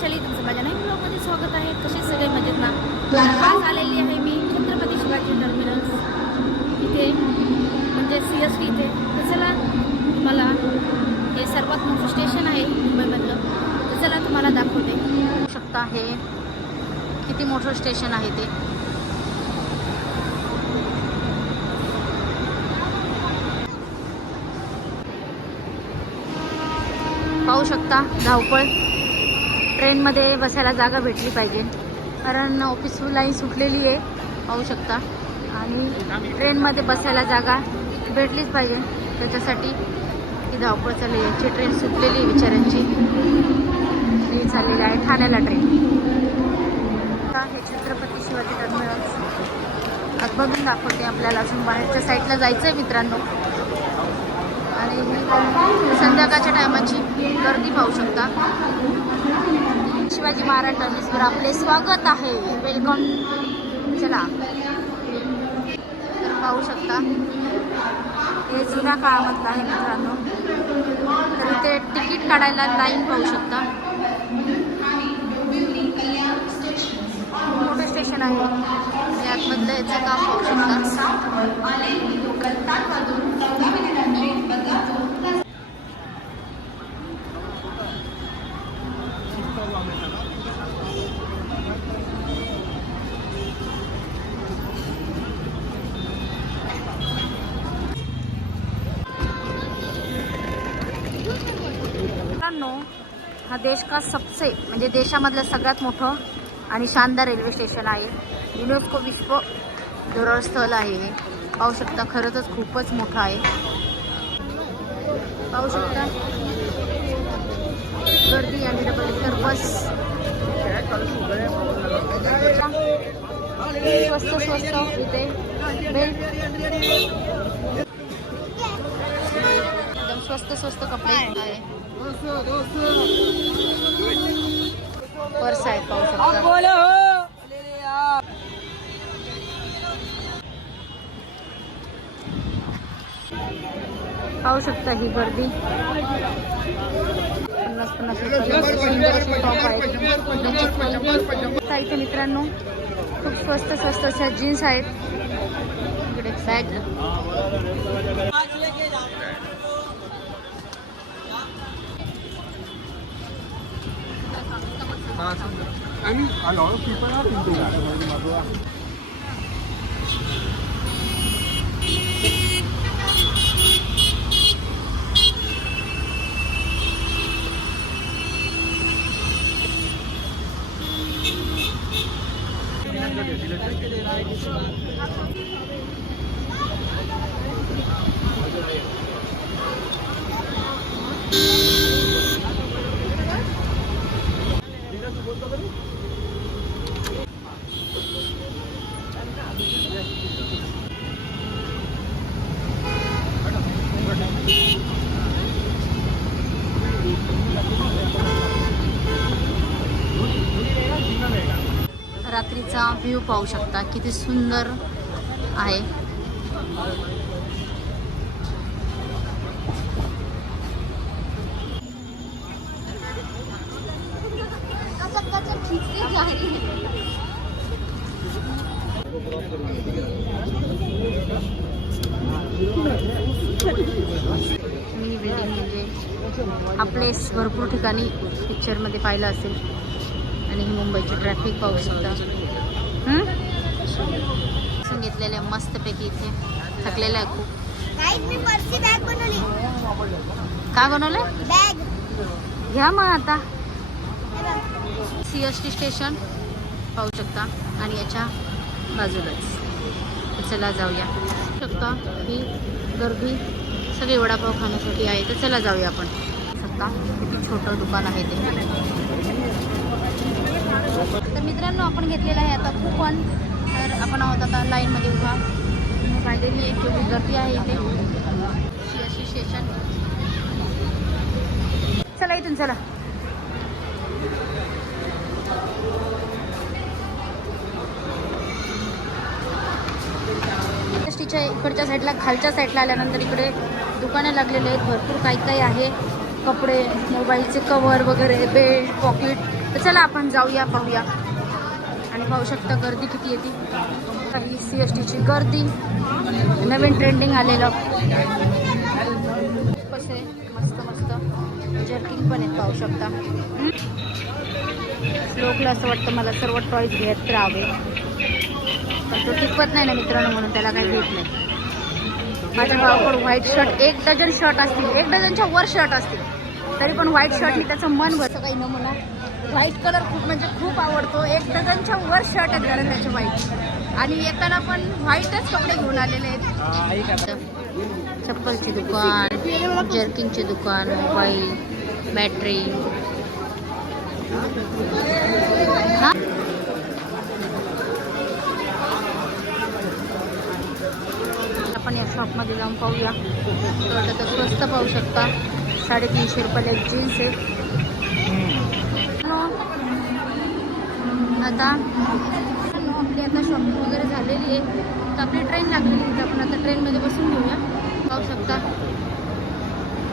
वैशाली तुमचं माझ्या नवीन ब्लॉगमध्ये स्वागत आहे. कसे सगळे मजेत ना? आज आलेली आहे मी छत्रपती शिवाजी टर्मिनल्स इथे म्हणजे सी एस टी इथे. तर चला तुम्हाला हे सर्वात मोठं स्टेशन आहे मुंबईमधलं. तर चला तुम्हाला दाखवते. शकता हे किती मोठं स्टेशन आहे ते. पाहू शकता धावपळ. ट्रेनमध्ये बसायला जागा भेटली पाहिजे. कारण ऑफिस लाईन सुटलेली आहे पाहू शकता. आणि ट्रेनमध्ये बसायला जागा भेटलीच पाहिजे. त्याच्यासाठी ती धावपळ चालली आहे. याची ट्रेन सुटलेली आहे विचारांची. ही चाललेली आहे ठाण्याला ट्रेन हे छत्रपती शिवाजी टर्मिनल्स आज बघून दाखवते आपल्याला अजून बाहेरच्या साईडला जायचं आहे मित्रांनो. आणि संध्याकाळच्या टायमाची गर्दी पाहू शकता. शिवाजी महाराज टर्मिसवर आपले स्वागत आहे. वेलकम चला. तर पाहू शकता. हे जुन्या काळामधलं आहे मित्रांनो. तर इथे तिकीट काढायला लाईन पाहू शकता. मोठं स्टेशन आहे. आतमधलं याचं काम पाहू शकता. हा देश का सबसे म्हणजे देशामधलं सगळ्यात मोठं आणि शानदार रेल्वे स्टेशन आहे. युनेस्को विश्व धरोहर स्थळ आहे हे. पाहू शकता खरंच खूपच मोठं आहे. पाहू शकता गर्दी आणि डबल तर बस. स्वस्त स्वस्त इथे. एकदम स्वस्त स्वस्त कपडे आहे. पर्स आहे पाहू शकता. पाहू शकता ही गर्दी. पन्नास पन्नास आहेत. आता इथे मित्रांनो खूप स्वस्त स्वस्त अशा जीन्स आहेत. इकडे bag I mean, a lot of people are into that. रात्रीचा व्ह्यू पाहू शकता. किती सुंदर आहे. मी बिल्डिंग म्हणजे हा प्लेस भरपूर ठिकाणी पिक्चरमध्ये पाहिलं असेल. आणि ही मुंबईची ट्रॅफिक पाहू शकता? सांगितलेले मस्तपैकी इथे. थकलेलं आहे खूप. बॅग बनवली. घ्या मग आता. सी एस टी स्टेशन पाहू शकता. आणि याच्या बाजूलाच. चला जाऊया. शकता. ही गर्दी सगळी वडापाव खाण्यासाठी आहे. तर चला जाऊया आपण. शकता. किती छोटं दुकान आहे ते. तर मित्रांनो आपण घेतलेला आहे आता कुपन तर आपण आहोत आता लाईनमध्ये उभा. पाहिलेली एक एवढी गर्दी आहे इथे. अशी स्टेशन चला इथून चला. एस इकडच्या साईडला खालच्या साईडला आल्यानंतर इकडे दुकाने लागलेले आहेत. भरपूर काही काही आहे. कपडे मोबाईलचे कवर वगैरे बेल्ट पॉकेट तर चला आपण जाऊया पाहूया. आणि पाहू शकता गर्दी किती येते काही सी एस टीची गर्दी. नवीन ट्रेंडिंग आलेलं. कसे मस्त मस्त. जर्किंग पण आहेत पाहू शकता. लोकला असं वाटतं मला सर्व टॉईज घेत राहावे. पण तो टिकवत नाही ना मित्रांनो म्हणून त्याला काही भेट नाही. माझ्या भावाकडे व्हाईट शर्ट एक डझन शर्ट असतील. एक डझनच्या वर शर्ट असतील. तरी पण व्हाईट शर्टनी त्याचं मन बसं काही नमुना व्हाईट कलर खूप म्हणजे खूप आवडतो. एक डझनच्या वर शर्ट आहेत जरा त्याचे व्हाईट आणि येताना पण व्हाईटच कपडे घेऊन आलेले आहेत. चप्पलचे दुकान जर्किंगचे दुकान मोबाईल बॅटरी हा? आपण या शॉपमध्ये जाऊन पाहूया. तर स्वस्त पाहू शकता. साडेतीनशे रुपयाला एक जीन्स आहे. आता. आपली आता शॉपिंग वगैरे झालेली आहे. तर आपली ट्रेन लागलेली तर आपण आता ट्रेनमध्ये बसून घेऊया. पाहू शकता.